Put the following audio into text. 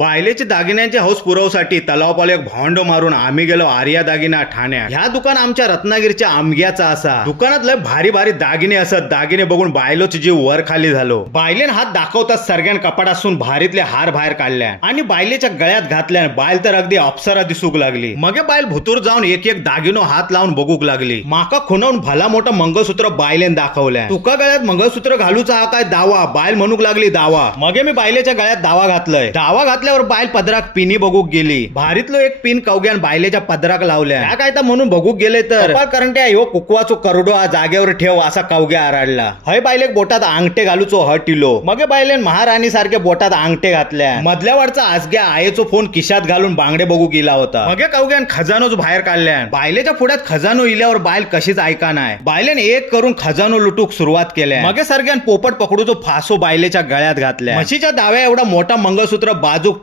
बायलेचे दागिन्यांचे हौस पुरवसाठी तलावपाल एक भांडो मारून आम्ही गेलो आर्या दागिना ठाण्यात. ह्या दुकान आमच्या रत्नागिरीच्या आमग्याचा असा. दुकानात लय भारी भारी दागिने असत. दागिने बघून बायलोची जीव वर खाली झालो. बायलेन हात दाखवताच सरग्यान कपाटासून भारीतले हार बाहेर काढल्या आणि बायलेच्या गळ्यात घातल्या. बायल तर अगदी अप्सरा दिसूक लागली. मगे बायल भुतूर जाऊन एक एक दागिनो हात लावून बघूक लागली. माका खुणवून भला मोठा मंगळसूत्र बायलेन दाखवल्या. तुका गळ्यात मंगळसूत्र घालूचा हा काय दावा? बायल म्हणूक लागली दावा. मगे मी बायलेच्या गळ्यात दावा घातलंय. दावा घातल्यावर बायल पदराक पिनी बघूक गेली. भारीतलो एक पिन कवग्यान बायलेच्या पदराक लावल्या. त्या काय तर म्हणून बघूक गेले तर करंट्या ह्यो कुकवाचो करडो आ जागेवर ठेव असा कवग्या आराडला. हय बायलेक बोटात अंगठे घालूचो हटिलो. मगे बायलेन महाराणी सारखे बोटात अंगठे घातल्या. मधल्या वारचा आजग्या आयेचो फोन खिशात घालून बांगडे बघू गेला होता. मगे कवग्यान खजानोच बाहेर काढल्या. बायलेच्या पुढ्यात खजानो इल्यावर बायल कशीच ऐका नाही. बायलेन एक करून खजानो लुटूक सुरुवात केल्या. मगे सरग्यान पोपट पकडूचो फासो बायलेच्या गळ्यात घातल्या. म्हशीच्या दाव्या एवढा मोठा मंगळसूत्र बाजूक